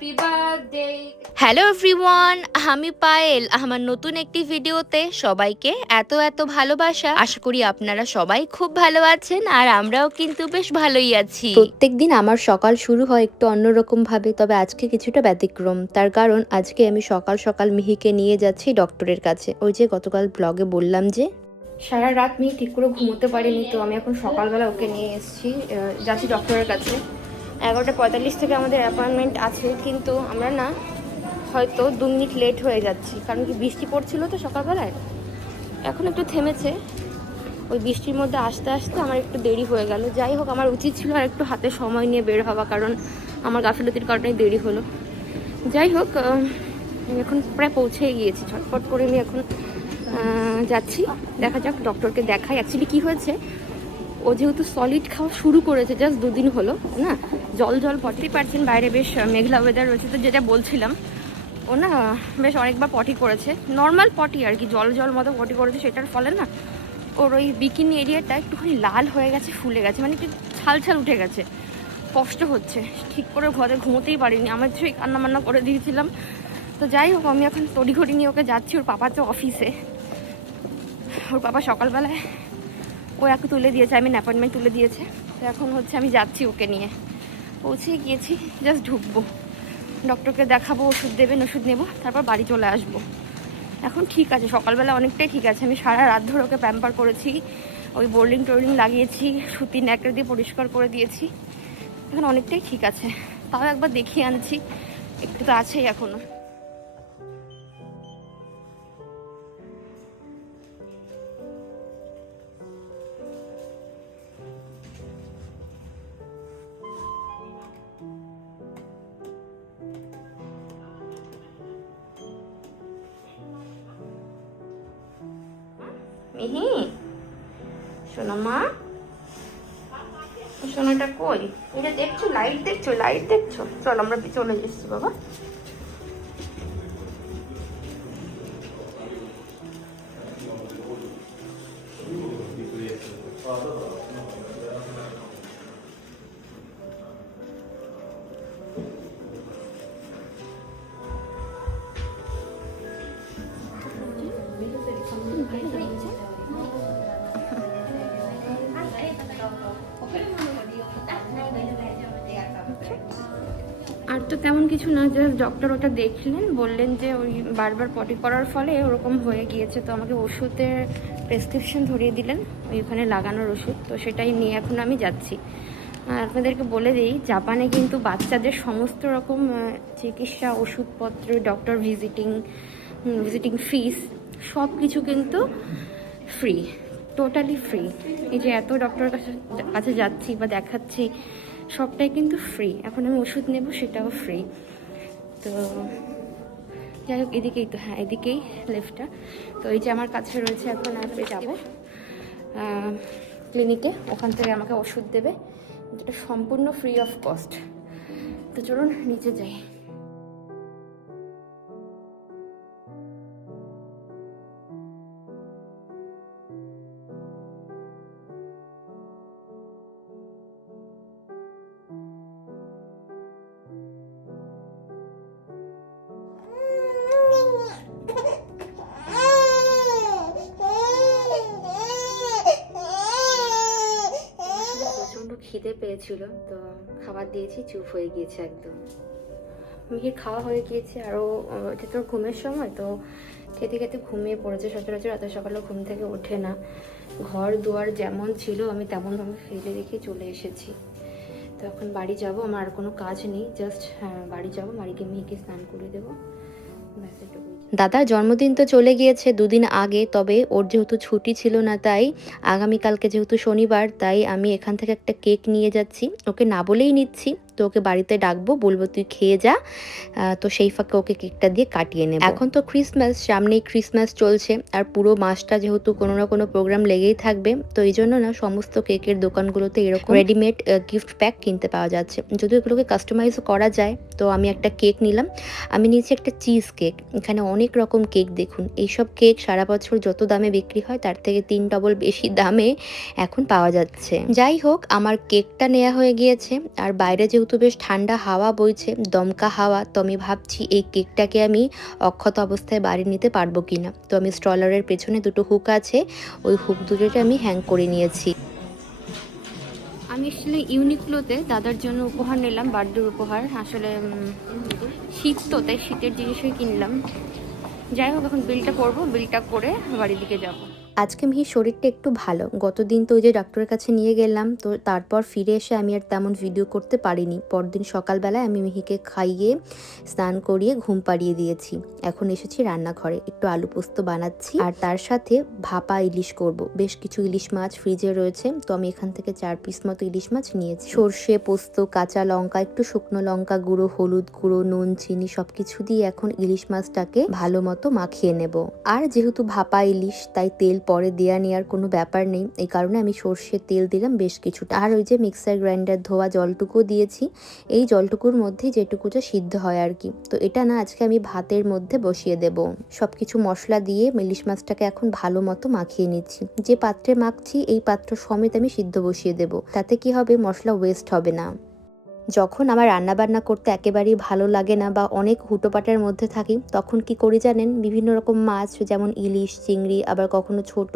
Happy birthday. Hello everyone, আমি পায়েল। আমার নতুন একটি ভিডিওতে সবাইকে এত এত ভালোবাসা। আশা করি আপনারা সবাই খুব ভালো আছেন, আর আমরাও কিন্তু বেশ ভালোই আছি। প্রত্যেকদিন আমার সকাল শুরু হয় একটু অন্যরকম ভাবে, তবে আজকে কিছুটা ব্যতিক্রম। তার কারণ আজকে আমি সকাল সকাল মিহিকে নিয়ে যাচ্ছি ডক্টরের কাছে। ওই যে গতকাল ব্লগে বললাম যে সারা রাত মিহি ঠিক করে ঘুমোতে পারিনি, তো আমি এখন সকালবেলা ওকে নিয়ে এসেছি, যাচ্ছি ডক্টরের কাছে। 11:45 থেকে আমাদের অ্যাপয়েন্টমেন্ট আছে, কিন্তু আমরা না হয়তো 2 মিনিট লেট হয়ে যাচ্ছি, কারণ কি বৃষ্টি পড়ছিল তো সকালবেলায়। এখন একটু থেমেছে, ওই বৃষ্টির মধ্যে আসতে আসতে আমার একটু দেরি হয়ে গেল। যাই হোক, আমার উচিত ছিল আর একটু হাতে সময় নিয়ে বের হওয়া, কারণ আমার গাফিলতির কারণেই দেরি হলো। যাই হোক, এখন প্রায় পৌঁছেই গিয়েছি। ছটফট করে আমি এখন যাচ্ছি, দেখা যাক, ডক্টরকে দেখাই। অ্যাকচুয়ালি কী হয়েছে, ও যেহেতু সলিড খাওয়া শুরু করেছে, জাস্ট 2 দিন হলো না, জল 40%, বাইরে বেশ মেঘলা ওয়েদার রয়েছে, তো যেটা বলছিলাম, ও না বেশ অনেকবার পটি করেছে, নর্মাল পটি আর কি, জল মতো পটি করেছে। সেটার ফলে না ওর ওই বিকিনি এরিয়াটা একটুখানি লাল হয়ে গেছে, ফুলে গেছে, মানে একটু ছাল উঠে গেছে, কষ্ট হচ্ছে। ঠিক করে ঘরে ঘুমোতেই পারিনি, আমার সেই কান্নামান্না করে দিয়েছিলাম। তো যাই হোক, আমি এখন তড়িঘড়ি নিয়ে ওকে যাচ্ছি। ওর পাপা তো অফিসে, ওর পাপা সকালবেলায় ও একটু তুলে দিয়েছে, আমি অ্যাপয়েন্টমেন্ট তুলে দিয়েছে। তো এখন হচ্ছে আমি যাচ্ছি ওকে নিয়ে, পৌঁছে গিয়েছি, জাস্ট ঢুকবো, ডক্টরকে দেখাবো, ওষুধ দেবেন, ওষুধ নেবো, তারপর বাড়ি চলে আসবো। এখন ঠিক আছে, সকালবেলা অনেকটাই ঠিক আছে। আমি সারা রাত ধরে ওকে প্যাম্পার করেছি, ওই বোর্ডিং টোর্ডিং লাগিয়েছি, সুতি ন্যাকড়া দিয়ে পরিষ্কার করে দিয়েছি, এখন অনেকটাই ঠিক আছে। তাও একবার দেখিয়ে আনছি, একটু তো আছেই এখনো। মিহি, শোনো মা, সোনাটা কই? এটা দেখছো, লাইট দেখছো? চলো আমরা চলে এসেছি বাবা। আর তো তেমন কিছু না, জাস্ট ডক্টর ওটা দেখলেন, বললেন যে ওই বারবার পটি করার ফলে ওরকম হয়ে গিয়েছে। তো আমাকে ওষুধের প্রেসক্রিপশন ধরিয়ে দিলেন, ওইখানে লাগানোর ওষুধ, তো সেটাই নিয়ে এখন আমি যাচ্ছি। আর আপনাদেরকে বলে দিই, জাপানে কিন্তু বাচ্চাদের সমস্ত রকম চিকিৎসা, ওষুধপত্র, ডক্টর ভিজিটিং ফিস সব কিছু কিন্তু ফ্রি, টোটালি ফ্রি। এই যে এত ডক্টরের কাছে যাচ্ছি বা দেখাচ্ছি, সবটাই কিন্তু ফ্রি। এখন আমি ওষুধ নেব, সেটাও ফ্রি। তো যাই হোক, এদিকেই তো, হ্যাঁ এদিকেই লেফটটা। তো এই যে আমার কাছে রয়েছে, এখন আমি যাবো ক্লিনিকে, ওখান থেকে আমাকে ওষুধ দেবে, যেটা সম্পূর্ণ ফ্রি অফ কস্ট। তো চলুন নিচে যাই। খিদে পেয়েছিল, তো খাবার দিয়েছি, চুপ হয়ে গিয়েছে একদম। মিহির খাওয়া হয়ে গিয়েছে, আরও এটা তো ঘুমের সময়, তো খেতে খেতে ঘুমিয়ে পড়েছে। সচরাচর এত সকালে ঘুম থেকে ওঠে না। ঘর দুয়ার যেমন ছিল আমি তেমনভাবে ফেলে রেখে চলে এসেছি। তো এখন বাড়ি যাব, আমার আর কোনো কাজ নেই, জাস্ট বাড়ি যাব, বাড়িকে মিহিকে স্নান করে দেবো, ব্যাস এটুকুই। দাদার জন্মদিন তো চলে গিয়েছে 2 দিন আগে, তবে ওর যেহেতু ছুটি ছিল না, তাই আগামীকালকে যেহেতু শনিবার, তাই আমি এখান থেকে একটা কেক নিয়ে যাচ্ছি। ওকে না বলেই নিচ্ছি, তো ওকে বাড়িতে ডাকবো, বলবো তুই খেয়ে যা, তো সেই ফাঁকে ওকে কেকটা দিয়ে কাটিয়ে নেব। এখন তো ক্রিসমাস, সামনেই ক্রিসমাস চলছে, আর পুরো মাসটা যেহেতু কোনো না কোনো প্রোগ্রাম লেগেই থাকবে, তো এই জন্য না সমস্ত কেকের দোকানগুলোতে এরকম রেডিমেড গিফট প্যাক কিনতে পাওয়া যাচ্ছে। যদিও এগুলোকে কাস্টমাইজ করা যায়, তো আমি একটা কেক নিলাম। আমি নিয়েছি একটা চিজ কেক। এখানে অনেক রকম কেক, দেখুন এইসব কেক সারা বছর যত দামে বিক্রি হয় তার থেকে 3 ডবল বেশি দামে এখন পাওয়া যাচ্ছে। যাই হোক, আমার কেকটা নেওয়া হয়ে গিয়েছে, আর বাইরে যেহেতু যেহেতু বেশ ঠান্ডা হাওয়া বইছে, দমকা হাওয়া, তো আমি ভাবছি এই কেকটাকে আমি অক্ষত অবস্থায় বাড়ি নিতে পারবো কিনা। তো আমি স্ট্রলারের পেছনে দুটো হুক আছে, ওই হুক দুটোকে আমি হ্যাং করে নিয়েছি। আমি আসলে ইউনিক্লোতে দাদার জন্য উপহার নিলাম, বার্থডের উপহার। আসলে শীত তো, তাই শীতের জিনিসই কিনলাম। যাই হোক, এখন বিলটা করবো, বিলটা করে বাড়ির দিকে যাবো। আজকে মিহির শরীরটা একটু ভালো। গতদিন তো ওই যে ডাক্তারের কাছে নিয়ে গেলাম, তো তারপর ফিরে এসে আমি আর তেমন ভিডিও করতে পারিনি। পরদিন সকালবেলায় আমি মিহিকে খাইয়ে স্নান করিয়ে ঘুম পাড়িয়ে দিয়েছি। এখন এসেছি রান্নাঘরে, একটু আলু পোস্ত বানাচ্ছি আর তার সাথে ভাপা ইলিশ করব। বেশ কিছু ইলিশ মাছ ফ্রিজে রয়েছে, তো আমি এখান থেকে 4 পিস মতো ইলিশ মাছ নিয়েছি। সর্ষে, পোস্ত, কাঁচা লঙ্কা, একটু শুকনো লঙ্কা গুঁড়ো, হলুদ গুঁড়ো, নুন, চিনি সবকিছু দিয়ে এখন ইলিশ মাছটাকে ভালো মতো মাখিয়ে নেব। আর যেহেতু ভাপা ইলিশ, তাই তেল পরে দেওয়া নেওয়ার কোনো ব্যাপার নেই, এই কারণে আমি সর্ষের তেল দিলাম বেশ কিছুটা। আর ওই যে মিক্সার গ্রাইন্ডার ধোয়া জলটুকু দিয়েছি, এই জলটুকুর মধ্যেই যেটুকু যা সিদ্ধ হয় আর কি। তো এটা না আজকে আমি ভাতের মধ্যে বসিয়ে দেব। সবকিছু মশলা দিয়ে ইলিশ মাছটাকে এখন ভালো মতো মাখিয়ে নিচ্ছি। যে পাত্রে মাখছি এই পাত্র সমেত আমি সিদ্ধ বসিয়ে দেব, তাতে কি হবে, মশলা ওয়েস্ট হবে না। যখন আমার রান্নাবান্না করতে একেবারেই ভালো লাগে না বা অনেক হুটোপাটার মধ্যে থাকি, তখন কি করি জানেন, বিভিন্ন রকম মাছ যেমন ইলিশ, চিংড়ি, আবার কখনো ছোট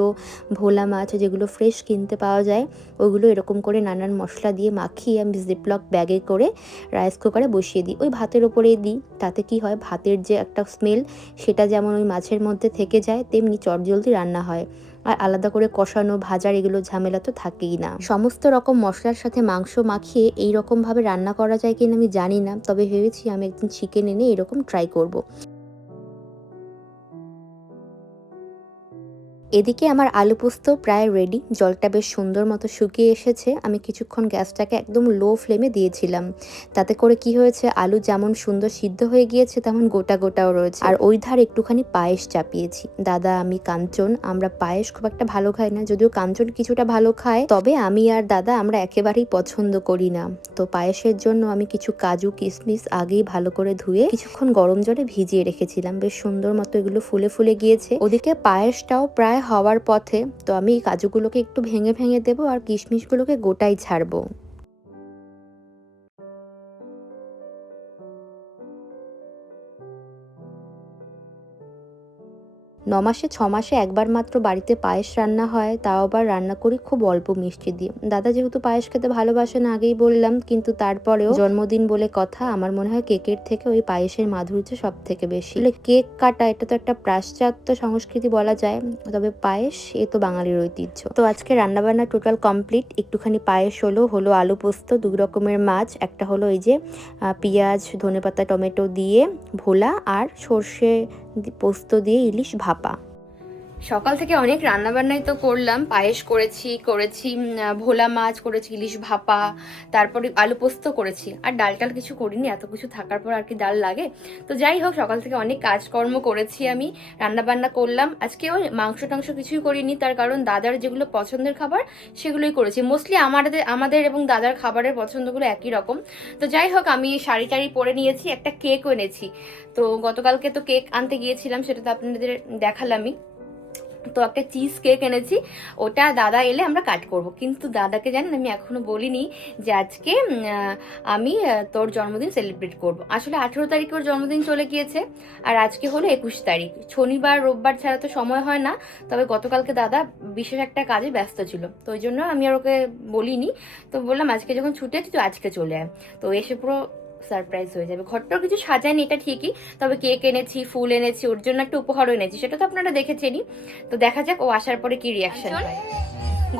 ভোলা মাছ যেগুলো ফ্রেশ কিনতে পাওয়া যায়, ওগুলো এরকম করে নানান মশলা দিয়ে মাখিয়ে আমি জিপলক ব্যাগে করে রাইস কুকারে বসিয়ে দিই, ওই ভাতের ওপরেই দিই। তাতে কি হয়, ভাতের যে একটা স্মেল সেটা যেমন ওই মাছের মধ্যে থেকে যায়, তেমনি চটজলদি রান্না হয়। আর আলাদা করে কষানো, ভাজার এগুলো ঝামেলা তো থাকেই না। সমস্ত রকম মশলার সাথে মাংস মাখিয়ে এই রকম ভাবে রান্না করা যায় কিনা আমি জানি না, তবে ভেবেছি আমি একদিন চিকেন এনে এরকম ট্রাই করব। এদিকে আমার আলু পোস্ত প্রায় রেডি, জলটা বেশ সুন্দর মতো শুকিয়ে এসেছে। আমি কিছুক্ষণ গ্যাসটাকে একদম লো ফ্লেমে দিয়েছিলাম, তাতে করে কি হয়েছে, আলু যেমন সুন্দর সিদ্ধ হয়ে গিয়েছে তেমন গোটা গোটাও রয়েছে। আর ওই ধার একটুখানি পায়েস চাপিয়েছি। দাদা, আমি, কাঞ্চন আমরা পায়েস খুব একটা ভালো খাই না, যদিও কাঞ্চন কিছুটা ভালো খায়, তবে আমি আর দাদা আমরা একেবারেই পছন্দ করি না। তো পায়েসের জন্য আমি কিছু কাজু কিশমিশ আগেই ভালো করে ধুয়ে কিছুক্ষণ গরম জলে ভিজিয়ে রেখেছিলাম, বেশ সুন্দর মতো এগুলো ফুলে ফুলে গিয়েছে। ওদিকে পায়েসটাও প্রায় হওয়ার পথে, তো আমি কাজুগুলোকে একটু ভেঙে ভেঙে দেবো আর কিশমিশগুলোকে গোটাই ছাড়বো। 9 মাসে 6 মাসে একবার মাত্র বাড়িতে পায়েস রান্না হয়, তাও আবার রান্না করি খুব অল্প মিষ্টি দিয়ে। দাদা যেহেতু পায়েস খেতে ভালোবাসে না আগেই বললাম, কিন্তু তারপরেও জন্মদিন বলে কথা, আমার মনে হয় কেকের থেকে ওই পায়েসের মাধুর্য সব থেকে বেশি। কেক কাটা এটা তো একটা পাশ্চাত্য সংস্কৃতি বলা যায়, তবে পায়েস এ তো বাঙালির ঐতিহ্য। তো আজকে রান্নাবান্না টোটাল কমপ্লিট। একটুখানি পায়েস হলো আলু পোস্ত, 2 রকমের মাছ, একটা হলো এই যে পেঁয়াজ, ধনেপাতা, টমেটো দিয়ে ভোলা, আর সর্ষে পোস্ত দিয়ে ইলিশ ভাপা। সকাল থেকে অনেক রান্নাবান্নাই তো করলাম, পায়েস করেছি ভোলা মাছ করেছি, ইলিশ ভাপা, তারপরে আলু পোস্ত করেছি, আর ডাল টাল কিছু করিনি, এত কিছু থাকার পর আর কি ডাল লাগে। তো যাই হোক, সকাল থেকে অনেক কাজকর্ম করেছি, আমি রান্নাবান্না করলাম। আজকে ওই মাংস টাংস কিছুই করিনি, তার কারণ দাদার যেগুলো পছন্দের খাবার সেগুলোই করেছি। মোস্টলি আমাদের এবং দাদার খাবারের পছন্দগুলো একই রকম। তো যাই হোক, আমি শাড়ি টাড়ি পরে নিয়েছি, একটা কেকও এনেছি। তো গতকালকে তো কেক আনতে গিয়েছিলাম, সেটা তো আপনাদের দেখালামই। তো একটা চিজ কেক এনেছি, ওটা দাদা এলে আমরা কাট করব। কিন্তু দাদাকে জানেন আমি এখনো বলিনি যে আজকে আমি তোর জন্মদিন সেলিব্রেট করব। আসলে 18 তারিখে ওর জন্মদিন চলে গিয়েছে, আর আজকে হলো 21 তারিখ। শনিবার রোববার ছাড়া তো সময় হয় না, তবে গতকালকে দাদা বিশেষ একটা কাজে ব্যস্ত ছিল, তো ওই জন্য আমি আর ওকে বলিনি। তো বললাম আজকে যখন ছুটি আছে তুই আজকে চলে আয়, তো এসে পুরো সারপ্রাইজ হয়ে যাবে। ঘরটাও কিছু সাজায়নি এটা ঠিকই, তবে কেক এনেছি, ফুল এনেছি, ওর জন্য একটা উপহারও এনেছি, সেটা তো আপনারা দেখেছেনই। তো দেখা যাক ও আসার পরে কি রিয়াকশন হয়।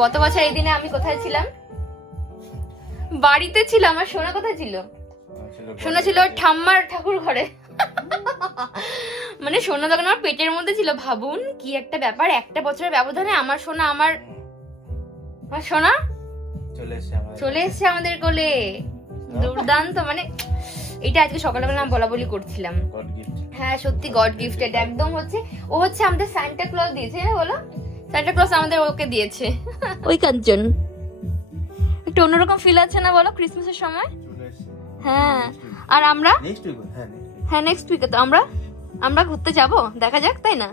গত বছর এই দিনে আমি কোথায় ছিলাম? বাড়িতে ছিলাম। আর সোনা কোথায় ছিল? সোনা ছিল ঠাম্মার ঠাকুর ঘরে। মানে সোনা যখন আমার পেটের মধ্যে ছিল, ভাবুন কি একটা ব্যাপার, একটা বছরের ব্যবধানে আমার সোনা সোনা চলে এসছে আমাদের কোলে। দুর্দান্ত, মানে এটা আজকে সকালবেলা আমি বলা বলি করছিলাম। হ্যাঁ সত্যি গড গিফটেড, একদম হচ্ছে ও হচ্ছে আমাদের সান্টা ক্লজ দিয়েছে না, বলো সান্টা ক্লজ আমাদের ওকে দিয়েছে। ওই কাঞ্চন একটু অন্যরকম ফিল আছে না বলো ক্রিসমাসের সময়? হ্যাঁ, আর আমরা নেক্সট উইকে তো আমরা ঘুরতে যাব, দেখা যাক, তাই না?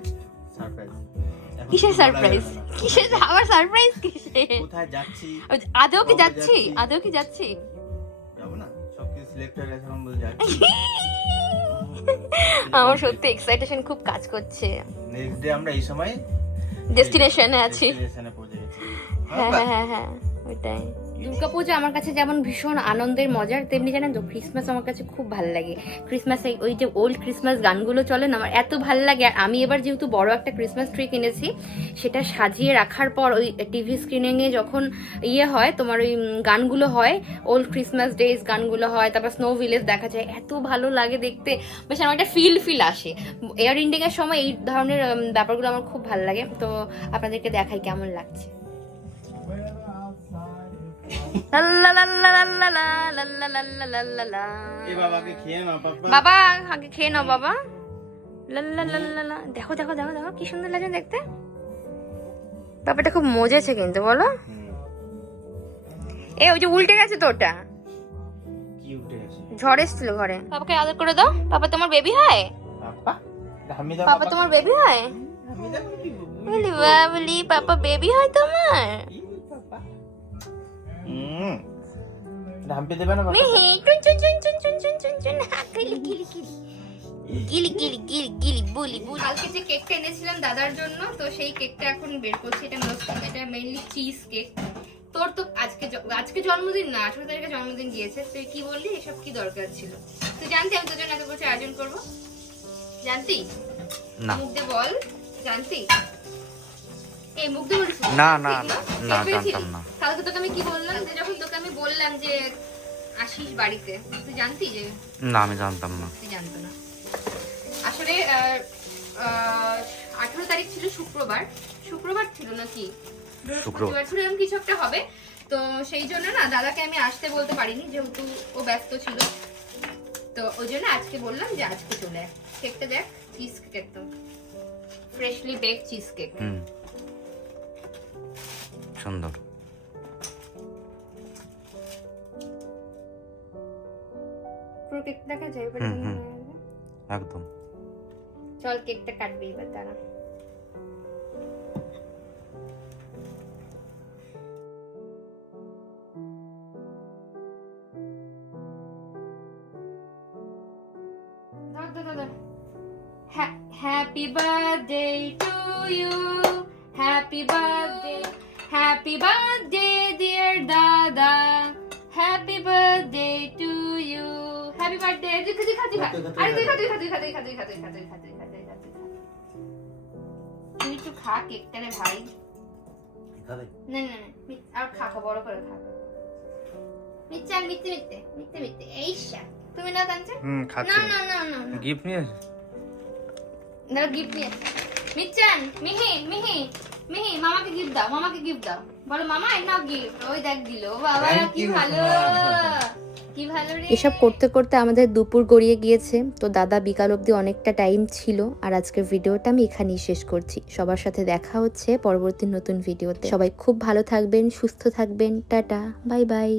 কিসের সারপ্রাইজ? কিসের আবার সারপ্রাইজ? কিসের? কোথায় যাচ্ছি? আদৌ কি যাচ্ছি? যাব না, সিলেক্ট হয়ে গেছে এখন বল যাই। আমার সত্যি এক্সাইটেশন খুব কাজ করছে। নেক্সট ডে আমরা এই সময় ডেস্টিনেশনে আছি। ডেস্টিনেশনে পৌঁছে গেছি। হ্যাঁ ওইটাই। দুর্গাপূজা আমার কাছে যেমন ভীষণ আনন্দের মজার, তেমনি জানেন তো ক্রিসমাস আমার কাছে খুব ভালো লাগে। ক্রিসমাসে ওই যে ওল্ড ক্রিসমাস গানগুলো চলে না, আমার এত ভালো লাগে। আর আমি এবার যেহেতু বড় একটা ক্রিসমাস ট্রি কিনেছি, সেটা সাজিয়ে রাখার পর ওই টিভি স্ক্রিনিংয়ে যখন হয় তোমার ওই গানগুলো হয়, ওল্ড ক্রিসমাস ডেজ গানগুলো হয়, তারপর স্নো ভিলেজ দেখা যায়, এত ভালো লাগে দেখতে। বেশ আমার একটা ফিল আসে। এয়ার ইন্ডিং এর সময় এই ধরনের ব্যাপারগুলো আমার খুব ভালো লাগে। তো আপনাদেরকে দেখাই কেমন লাগছে। বাবা আগে খেয়ে নাও বাবা। দেখো দেখো দেখো দেখো কি সুন্দর লাগে দেখতে। ব্যাপারটা খুব মজেছে কিন্তু, বলো। এ ওই যে উল্টে গেছে তো, ওটা ঝড় এসেছিল ঘরে। বাবাকে আদর করে দাও। বাবা তোমার বেবি হয়? পাপা তোমার বেবি হয়? বলি বাবলি পাপা বেবি হয় তোমার? ধাম্পে দেবে না বাবা? মিহি চুন চুন চুন চুন চুন চুন চুন চুন গিলি গিলি গিলি গিলি গিলি গিলি গিলি বলি বলি। কালকে যে কেকটা এনেছিলাম দাদার জন্য, তো সেই কেকটা এখন বের করছি। এটা মেইনলি চিজ কেক। তোর তো আজকে জন্মদিন না, 18 তারিখে জন্মদিন গিয়েছে। তুই কি বললি এসব কি দরকার ছিল? তুই জানতি আমি তোর জন্য এত কিছু আয়োজন করবো? জানতি না? মুখ দিয়ে বল, জানতি? এই মুখ দিয়ে বলছিস? না না না জানতাম না। কালকে তোকে আমি কি বললাম, যে যখন তোকে আমি বললাম যে আসিস বাড়িতে, তুই জানতি যে? না আমি জানতাম না। তুই জানতো না আসলে। 18 তারিখ ছিল শুক্রবার ছিল নাকি? শুক্রবার ছিল, এরকম কিছু একটা হবে। তো সেই জন্য না দাদাকে আমি আসতে বলতে পারিনি, যেহেতু ও ব্যস্ত ছিল। তো ওই জন্য আজকে বললাম যে আজকে চলে আয়। কেকটা দেখ, চিজ কেক, একদম ফ্রেশলি বেক চিজ কেক। সুন্দর। পুরো কেক দেখা যায় একদম। চল কেকটা কাটবি এবার, দাঁড়া। Happy birthday to you, happy birthday dear Dada, happy birthday to you, happy birthday. তুই একটু খা কেকটা রে ভাই। না আর খা, বড় করে খা। মিচ্ছান মিথ্যে এইসা তুমি না জানছো? খাচ্ছি। না গিফট নিয়ে দাও, গিফট নিয়ে। মিচ্ছান মিহি মামাকে গিফট দাও। বলো মামা এই নাও গিফট। ওই দেখ দিল। বাবা কি ভালো রে। এসব করতে করতে আমাদের দুপুর গড়িয়ে গিয়েছে। তো দাদা বিকাল অবধি অনেকটা টাইম ছিল। আর আজকের ভিডিওটা আমি এখানেই শেষ করছি। সবার সাথে দেখা হচ্ছে পরবর্তী নতুন ভিডিওতে। সবাই খুব ভালো থাকবেন, সুস্থ থাকবেন। Tata, bye bye.